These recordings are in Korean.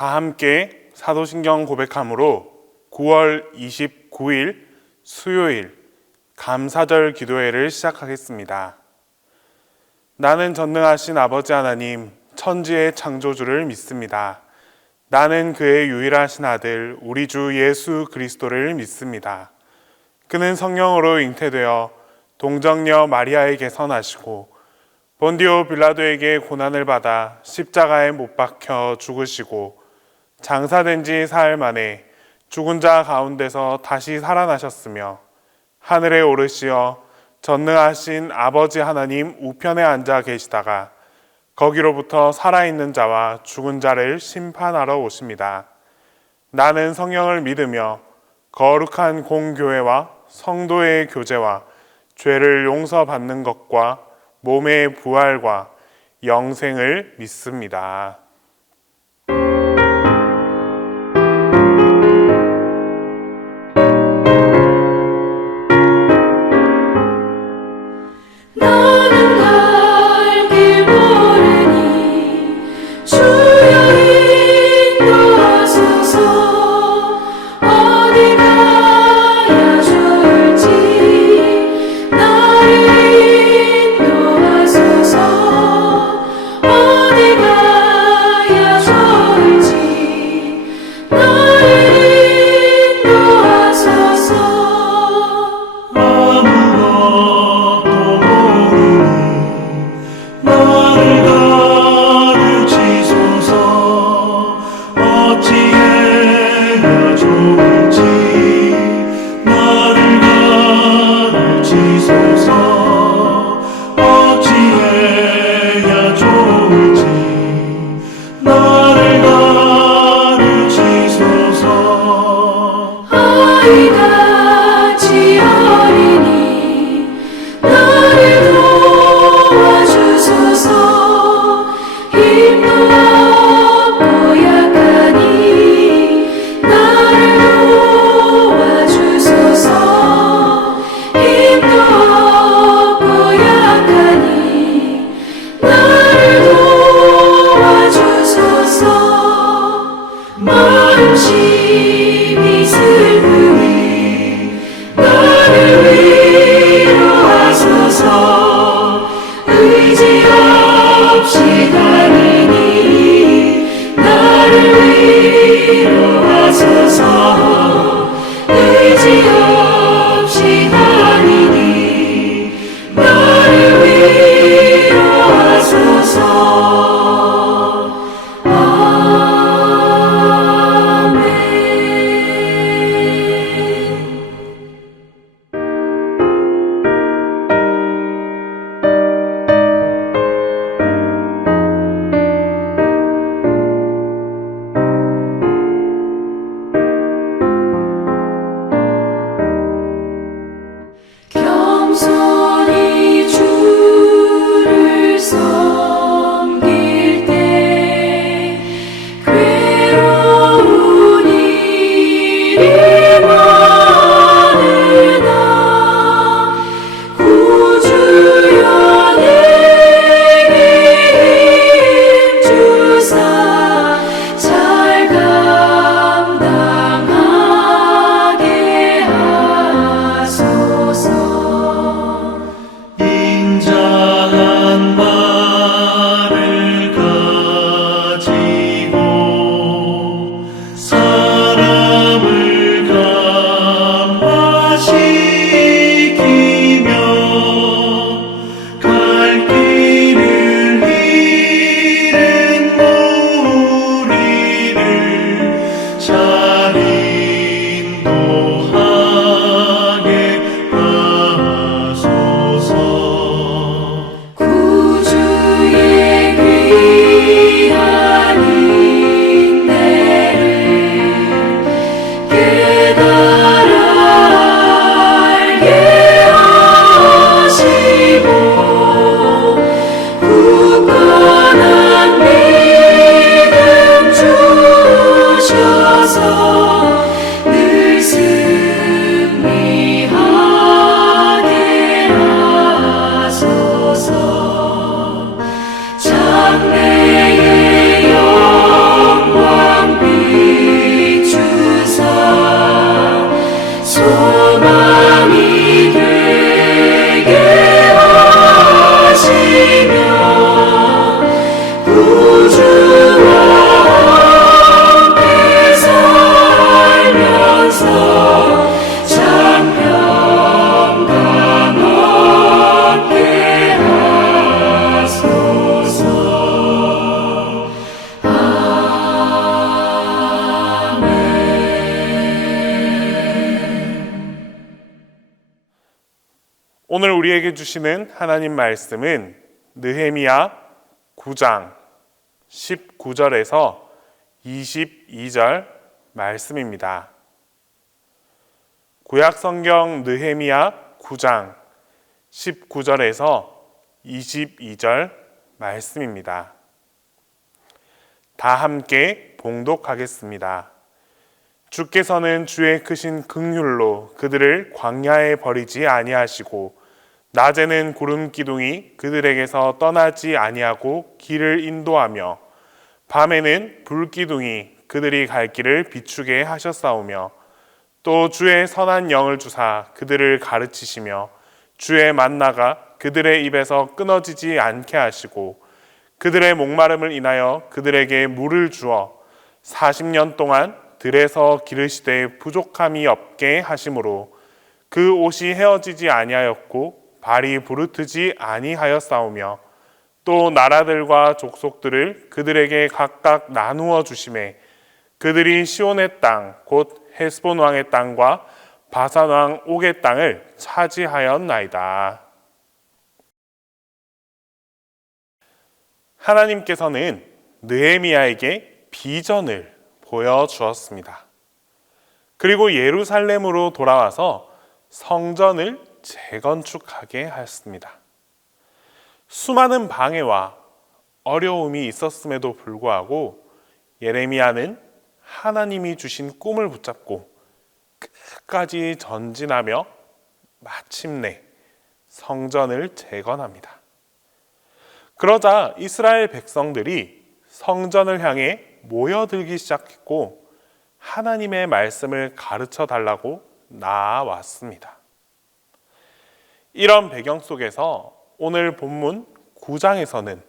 다 함께 사도신경 고백함으로 9월 29일 수요일 감사절 기도회를 시작하겠습니다. 나는 전능하신 아버지 하나님, 천지의 창조주를 믿습니다. 나는 그의 유일하신 아들, 우리 주 예수 그리스도를 믿습니다. 그는 성령으로 잉태되어 동정녀 마리아에게서 나시고 본디오 빌라도에게 고난을 받아 십자가에 못 박혀 죽으시고 장사된 지 사흘 만에 죽은 자 가운데서 다시 살아나셨으며 하늘에 오르시어 전능하신 아버지 하나님 우편에 앉아 계시다가 거기로부터 살아있는 자와 죽은 자를 심판하러 오십니다. 나는 성령을 믿으며 거룩한 공교회와 성도의 교제와 죄를 용서받는 것과 몸의 부활과 영생을 믿습니다. 오늘 우리에게 주시는 하나님 말씀은 느헤미야 9장 19절에서 22절 말씀입니다. 구약성경 느헤미야 9장 19절에서 22절 말씀입니다. 다 함께 봉독하겠습니다. 주께서는 주의 크신 긍휼로 그들을 광야에 버리지 아니하시고 낮에는 구름 기둥이 그들에게서 떠나지 아니하고 길을 인도하며 밤에는 불 기둥이 그들이 갈 길을 비추게 하셨사오며 또 주의 선한 영을 주사 그들을 가르치시며 주의 만나가 그들의 입에서 끊어지지 않게 하시고 그들의 목마름을 인하여 그들에게 물을 주어 40년 동안 들에서 기르시되 부족함이 없게 하심으로 그 옷이 헤어지지 아니하였고 발이 부르트지 아니하였사오며 또 나라들과 족속들을 그들에게 각각 나누어 주심에 그들이 시온의 땅 곧 헤스본 왕의 땅과 바산 왕 옥의 땅을 차지하였나이다. 하나님께서는 느헤미야에게 비전을 보여주었습니다. 그리고 예루살렘으로 돌아와서 성전을 재건축하게 하였습니다. 수많은 방해와 어려움이 있었음에도 불구하고 예레미야는 하나님이 주신 꿈을 붙잡고 끝까지 전진하며 마침내 성전을 재건합니다. 그러자 이스라엘 백성들이 성전을 향해 모여들기 시작했고 하나님의 말씀을 가르쳐 달라고 나아왔습니다. 이런 배경 속에서 오늘 본문 9장에서는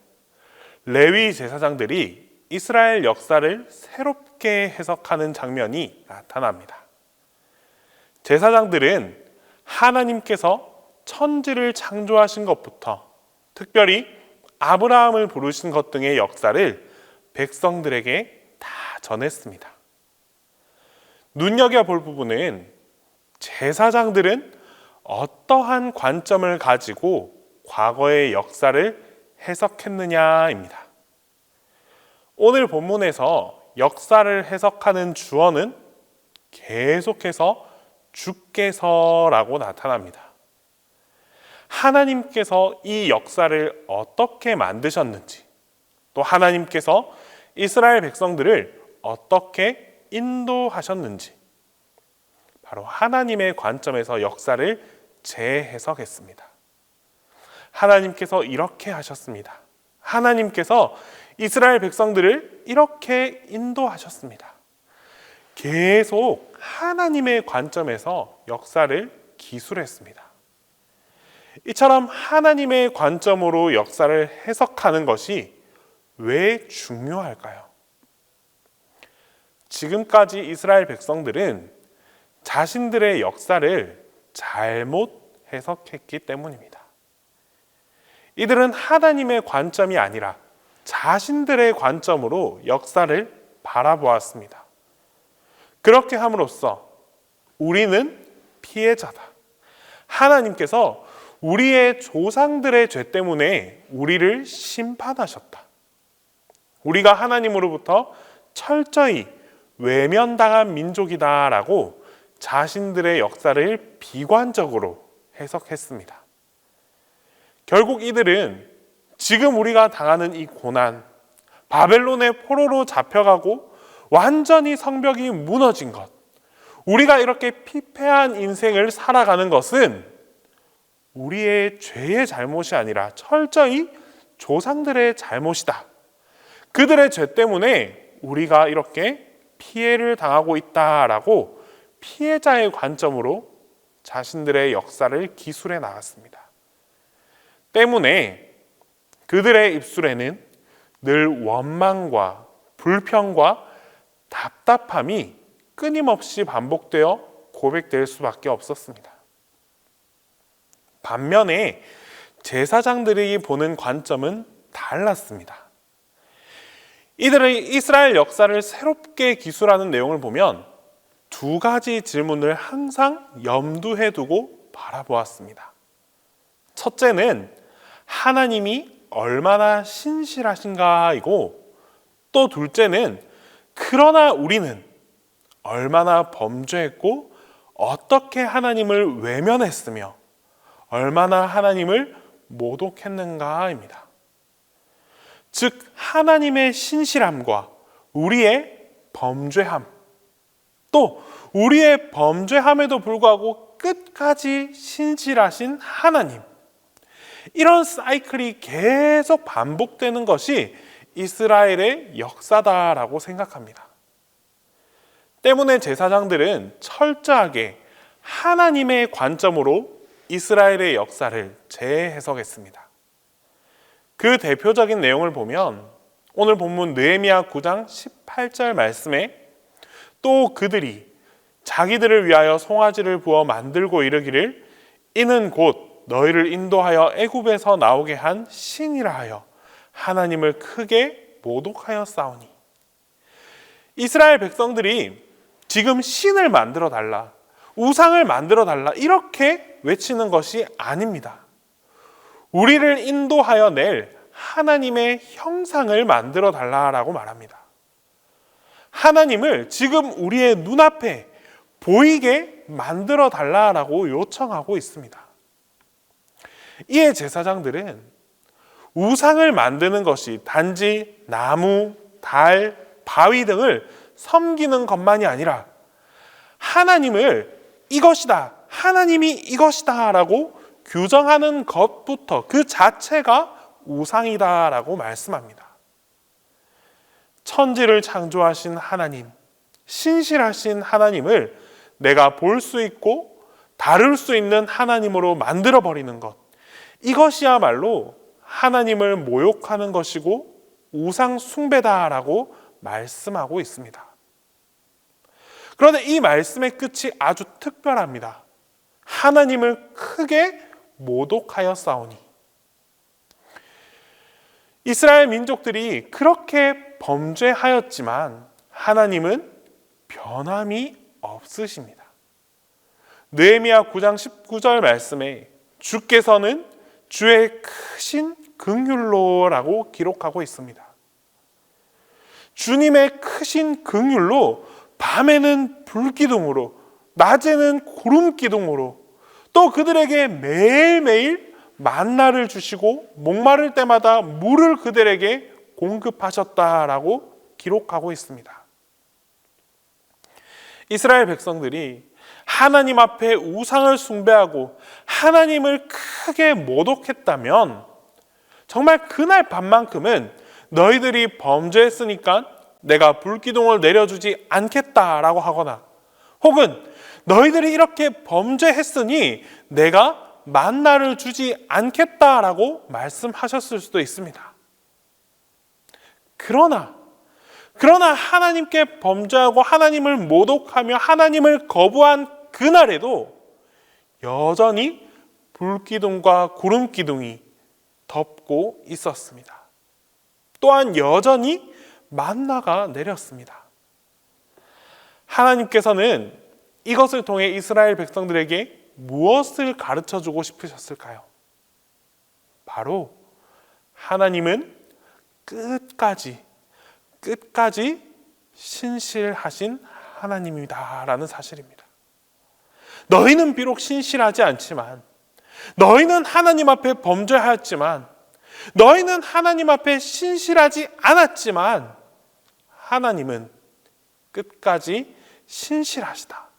레위 제사장들이 이스라엘 역사를 새롭게 해석하는 장면이 나타납니다. 제사장들은 하나님께서 천지를 창조하신 것부터 특별히 아브라함을 부르신 것 등의 역사를 백성들에게 다 전했습니다. 눈여겨볼 부분은 제사장들은 어떠한 관점을 가지고 과거의 역사를 해석했느냐입니다. 오늘 본문에서 역사를 해석하는 주어는 계속해서 주께서라고 나타납니다. 하나님께서 이 역사를 어떻게 만드셨는지, 또 하나님께서 이스라엘 백성들을 어떻게 인도하셨는지, 바로 하나님의 관점에서 역사를 재해석했습니다. 하나님께서 이렇게 하셨습니다. 하나님께서 이스라엘 백성들을 이렇게 인도하셨습니다. 계속 하나님의 관점에서 역사를 기술했습니다. 이처럼 하나님의 관점으로 역사를 해석하는 것이 왜 중요할까요? 지금까지 이스라엘 백성들은 자신들의 역사를 잘못 해석했기 때문입니다. 이들은 하나님의 관점이 아니라 자신들의 관점으로 역사를 바라보았습니다. 그렇게 함으로써 우리는 피해자다. 하나님께서 우리의 조상들의 죄 때문에 우리를 심판하셨다. 우리가 하나님으로부터 철저히 외면당한 민족이다라고 자신들의 역사를 비관적으로 해석했습니다. 결국 이들은 지금 우리가 당하는 이 고난, 바벨론의 포로로 잡혀가고 완전히 성벽이 무너진 것, 우리가 이렇게 피폐한 인생을 살아가는 것은 우리의 죄의 잘못이 아니라 철저히 조상들의 잘못이다. 그들의 죄 때문에 우리가 이렇게 피해를 당하고 있다라고 피해자의 관점으로 자신들의 역사를 기술해 나갔습니다. 때문에 그들의 입술에는 늘 원망과 불평과 답답함이 끊임없이 반복되어 고백될 수밖에 없었습니다. 반면에 제사장들이 보는 관점은 달랐습니다. 이들의 이스라엘 역사를 새롭게 기술하는 내용을 보면 두 가지 질문을 항상 염두에 두고 바라보았습니다. 첫째는 하나님이 얼마나 신실하신가이고, 또 둘째는 그러나 우리는 얼마나 범죄했고 어떻게 하나님을 외면했으며 얼마나 하나님을 모독했는가입니다. 즉 하나님의 신실함과 우리의 범죄함, 또 우리의 범죄함에도 불구하고 끝까지 신실하신 하나님, 이런 사이클이 계속 반복되는 것이 이스라엘의 역사다라고 생각합니다. 때문에 제사장들은 철저하게 하나님의 관점으로 이스라엘의 역사를 재해석했습니다. 그 대표적인 내용을 보면 오늘 본문 느헤미야 9장 18절 말씀에 또 그들이 자기들을 위하여 송아지를 부어 만들고 이르기를 이는 곧 너희를 인도하여 애굽에서 나오게 한 신이라 하여 하나님을 크게 모독하였사오니. 이스라엘 백성들이 지금 신을 만들어 달라, 우상을 만들어 달라 이렇게 외치는 것이 아닙니다. 우리를 인도하여 낼 하나님의 형상을 만들어 달라라고 말합니다. 하나님을 지금 우리의 눈앞에 보이게 만들어 달라라고 요청하고 있습니다. 이에 제사장들은 우상을 만드는 것이 단지 나무, 달, 바위 등을 섬기는 것만이 아니라 하나님을 이것이다, 하나님이 이것이다 라고 규정하는 것부터 그 자체가 우상이다 라고 말씀합니다. 천지를 창조하신 하나님, 신실하신 하나님을 내가 볼 수 있고 다룰 수 있는 하나님으로 만들어버리는 것, 이것이야말로 하나님을 모욕하는 것이고 우상 숭배다라고 말씀하고 있습니다. 그런데 이 말씀의 끝이 아주 특별합니다. 하나님을 크게 모독하였사오니. 이스라엘 민족들이 그렇게 범죄하였지만 하나님은 변함이 없으십니다. 느헤미야 9장 19절 말씀에 주께서는 주의 크신 긍휼로라고 기록하고 있습니다. 주님의 크신 긍휼로 밤에는 불기둥으로, 낮에는 구름기둥으로, 또 그들에게 매일매일 만나를 주시고 목마를 때마다 물을 그들에게 공급하셨다라고 기록하고 있습니다. 이스라엘 백성들이 하나님 앞에 우상을 숭배하고 하나님을 크게 모독했다면 정말 그날 밤만큼은 너희들이 범죄했으니까 내가 불기둥을 내려주지 않겠다라고 하거나, 혹은 너희들이 이렇게 범죄했으니 내가 만나를 주지 않겠다라고 말씀하셨을 수도 있습니다. 그러나 하나님께 범죄하고 하나님을 모독하며 하나님을 거부한 그날에도 여전히 불기둥과 구름기둥이 덮고 있었습니다. 또한 여전히 만나가 내렸습니다. 하나님께서는 이것을 통해 이스라엘 백성들에게 무엇을 가르쳐주고 싶으셨을까요? 바로 하나님은 끝까지 신실하신 하나님이다라는 사실입니다. 너희는 비록 신실하지 않지만, 너희는 하나님 앞에 범죄하였지만, 너희는 하나님 앞에 신실하지 않았지만 하나님은 끝까지 신실하시다.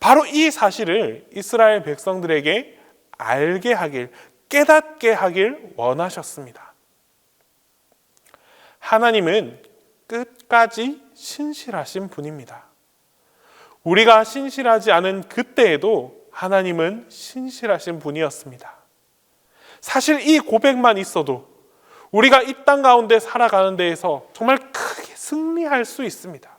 바로 이 사실을 이스라엘 백성들에게 알게 하길, 깨닫게 하길 원하셨습니다. 하나님은 끝까지 신실하신 분입니다. 우리가 신실하지 않은 그때에도 하나님은 신실하신 분이었습니다. 사실 이 고백만 있어도 우리가 이 땅 가운데 살아가는 데에서 정말 크게 승리할 수 있습니다.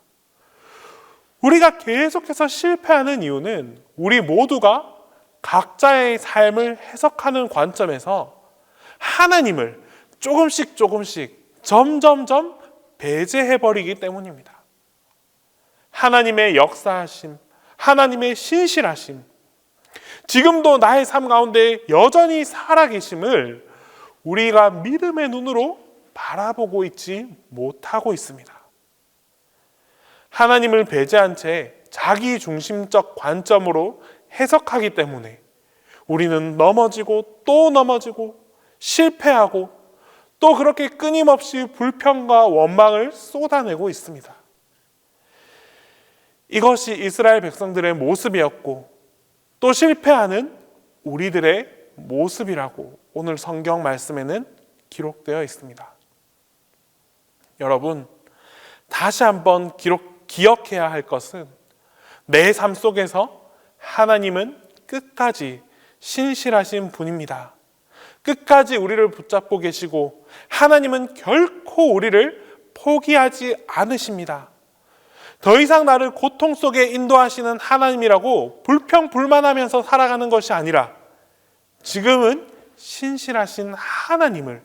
우리가 계속해서 실패하는 이유는 우리 모두가 각자의 삶을 해석하는 관점에서 하나님을 조금씩 점점점 배제해버리기 때문입니다. 하나님의 역사하심, 하나님의 신실하심, 지금도 나의 삶 가운데 여전히 살아계심을 우리가 믿음의 눈으로 바라보고 있지 못하고 있습니다. 하나님을 배제한 채 자기 중심적 관점으로 해석하기 때문에 우리는 넘어지고 또 넘어지고 실패하고 또 그렇게 끊임없이 불평과 원망을 쏟아내고 있습니다. 이것이 이스라엘 백성들의 모습이었고 또 실패하는 우리들의 모습이라고 오늘 성경 말씀에는 기록되어 있습니다. 여러분, 다시 한번 기억해야 할 것은 내 삶 속에서 하나님은 끝까지 신실하신 분입니다. 끝까지 우리를 붙잡고 계시고 하나님은 결코 우리를 포기하지 않으십니다. 더 이상 나를 고통 속에 인도하시는 하나님이라고 불평불만하면서 살아가는 것이 아니라 지금은 신실하신 하나님을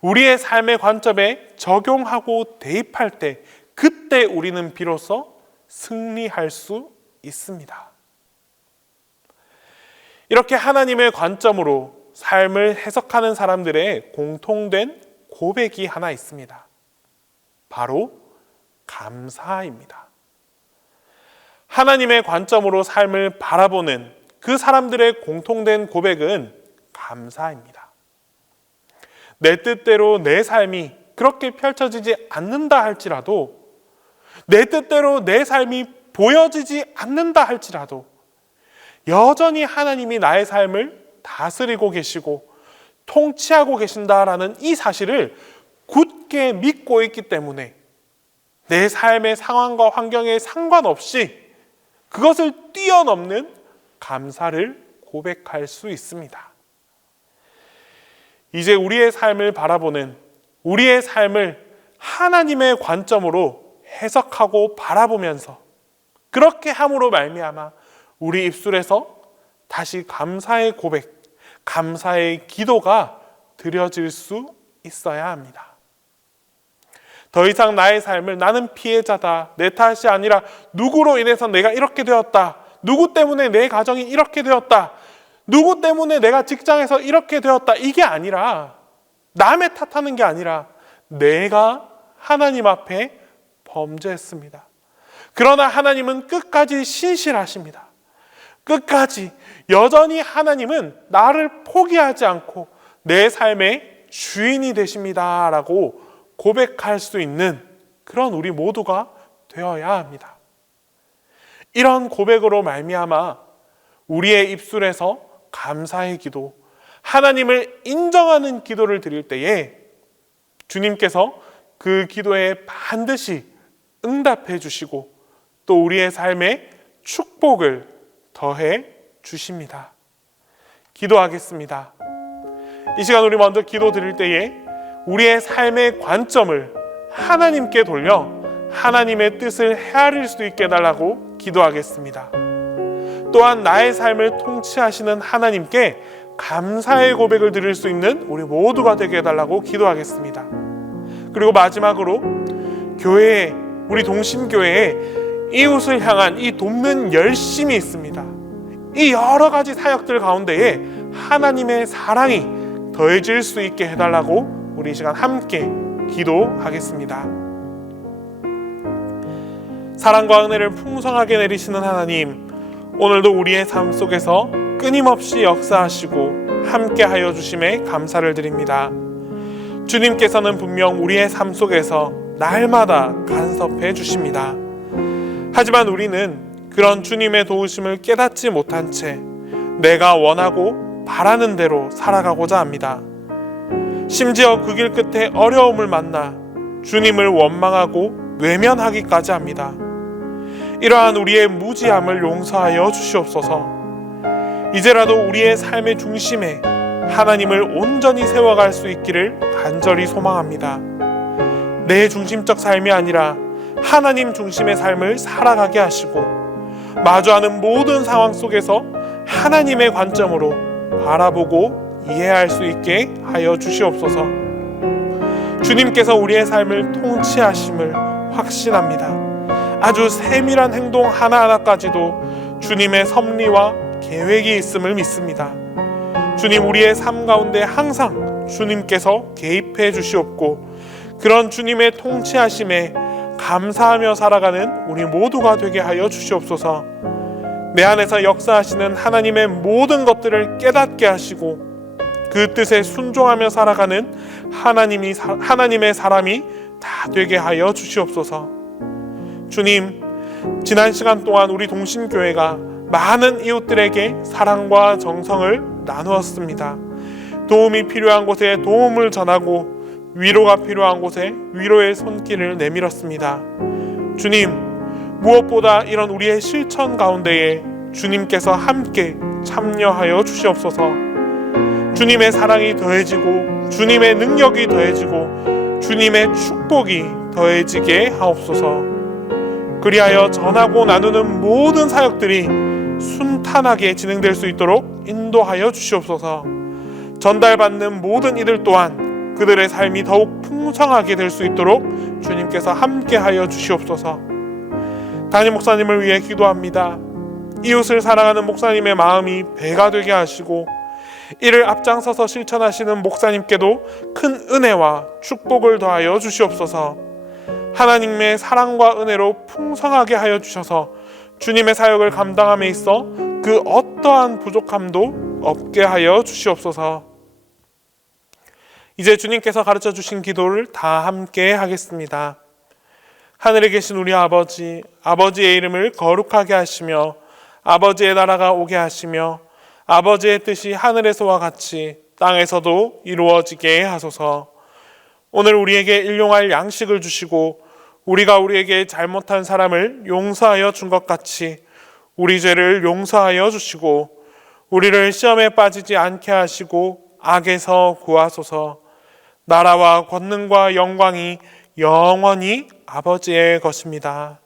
우리의 삶의 관점에 적용하고 대입할 때 그때 우리는 비로소 승리할 수 있습니다. 이렇게 하나님의 관점으로 삶을 해석하는 사람들의 공통된 고백이 하나 있습니다. 바로 감사입니다. 하나님의 관점으로 삶을 바라보는 그 사람들의 공통된 고백은 감사입니다. 내 뜻대로 내 삶이 그렇게 펼쳐지지 않는다 할지라도, 내 뜻대로 내 삶이 보여지지 않는다 할지라도 여전히 하나님이 나의 삶을 다스리고 계시고 통치하고 계신다라는 이 사실을 굳게 믿고 있기 때문에 내 삶의 상황과 환경에 상관없이 그것을 뛰어넘는 감사를 고백할 수 있습니다. 이제 우리의 삶을 바라보는, 우리의 삶을 하나님의 관점으로 해석하고 바라보면서 그렇게 함으로 말미암아 우리 입술에서 다시 감사의 고백, 감사의 기도가 드려질 수 있어야 합니다. 더 이상 나의 삶을 나는 피해자다, 내 탓이 아니라 누구로 인해서 내가 이렇게 되었다, 누구 때문에 내 가정이 이렇게 되었다, 누구 때문에 내가 직장에서 이렇게 되었다, 이게 아니라, 남의 탓하는 게 아니라 내가 하나님 앞에 범죄했습니다. 그러나 하나님은 끝까지 신실하십니다. 끝까지 여전히 하나님은 나를 포기하지 않고 내 삶의 주인이 되십니다 라고 고백할 수 있는 그런 우리 모두가 되어야 합니다. 이런 고백으로 말미암아 우리의 입술에서 감사의 기도, 하나님을 인정하는 기도를 드릴 때에 주님께서 그 기도에 반드시 응답해 주시고 또 우리의 삶에 축복을 더해 주십니다. 기도하겠습니다. 이 시간 우리 먼저 기도 드릴 때에 우리의 삶의 관점을 하나님께 돌려 하나님의 뜻을 헤아릴 수 있게 해달라고 기도하겠습니다. 또한 나의 삶을 통치하시는 하나님께 감사의 고백을 드릴 수 있는 우리 모두가 되게 해달라고 기도하겠습니다. 그리고 마지막으로 교회에, 우리 동심교회에 이웃을 향한 이 돕는 열심이 있습니다. 이 여러 가지 사역들 가운데에 하나님의 사랑이 더해질 수 있게 해달라고 우리 이 시간 함께 기도하겠습니다. 사랑과 은혜를 풍성하게 내리시는 하나님, 오늘도 우리의 삶 속에서 끊임없이 역사하시고 함께하여 주심에 감사를 드립니다. 주님께서는 분명 우리의 삶 속에서 날마다 간섭해 주십니다. 하지만 우리는 그런 주님의 도우심을 깨닫지 못한 채 내가 원하고 바라는 대로 살아가고자 합니다. 심지어 그 길 끝에 어려움을 만나 주님을 원망하고 외면하기까지 합니다. 이러한 우리의 무지함을 용서하여 주시옵소서. 이제라도 우리의 삶의 중심에 하나님을 온전히 세워갈 수 있기를 간절히 소망합니다. 내 중심적 삶이 아니라 하나님 중심의 삶을 살아가게 하시고 마주하는 모든 상황 속에서 하나님의 관점으로 바라보고 이해할 수 있게 하여 주시옵소서. 주님께서 우리의 삶을 통치하심을 확신합니다. 아주 세밀한 행동 하나하나까지도 주님의 섭리와 계획이 있음을 믿습니다. 주님, 우리의 삶 가운데 항상 주님께서 개입해 주시옵고 그런 주님의 통치하심에 감사하며 살아가는 우리 모두가 되게 하여 주시옵소서. 내 안에서 역사하시는 하나님의 모든 것들을 깨닫게 하시고 그 뜻에 순종하며 살아가는 하나님의 사람이 다 되게 하여 주시옵소서. 주님, 지난 시간 동안 우리 동심교회가 많은 이웃들에게 사랑과 정성을 나누었습니다. 도움이 필요한 곳에 도움을 전하고 위로가 필요한 곳에 위로의 손길을 내밀었습니다. 주님, 무엇보다 이런 우리의 실천 가운데에 주님께서 함께 참여하여 주시옵소서. 주님의 사랑이 더해지고 주님의 능력이 더해지고 주님의 축복이 더해지게 하옵소서. 그리하여 전하고 나누는 모든 사역들이 순탄하게 진행될 수 있도록 인도하여 주시옵소서. 전달받는 모든 이들 또한 그들의 삶이 더욱 풍성하게 될 수 있도록 주님께서 함께하여 주시옵소서. 담임 목사님을 위해 기도합니다. 이웃을 사랑하는 목사님의 마음이 배가 되게 하시고 이를 앞장서서 실천하시는 목사님께도 큰 은혜와 축복을 더하여 주시옵소서. 하나님의 사랑과 은혜로 풍성하게 하여 주셔서 주님의 사역을 감당함에 있어 그 어떠한 부족함도 없게 하여 주시옵소서. 이제 주님께서 가르쳐 주신 기도를 다 함께 하겠습니다. 하늘에 계신 우리 아버지, 아버지의 이름을 거룩하게 하시며 아버지의 나라가 오게 하시며 아버지의 뜻이 하늘에서와 같이 땅에서도 이루어지게 하소서. 오늘 우리에게 일용할 양식을 주시고 우리가 우리에게 잘못한 사람을 용서하여 준 것 같이 우리 죄를 용서하여 주시고 우리를 시험에 빠지지 않게 하시고 악에서 구하소서. 나라와 권능과 영광이 영원히 아버지의 것입니다.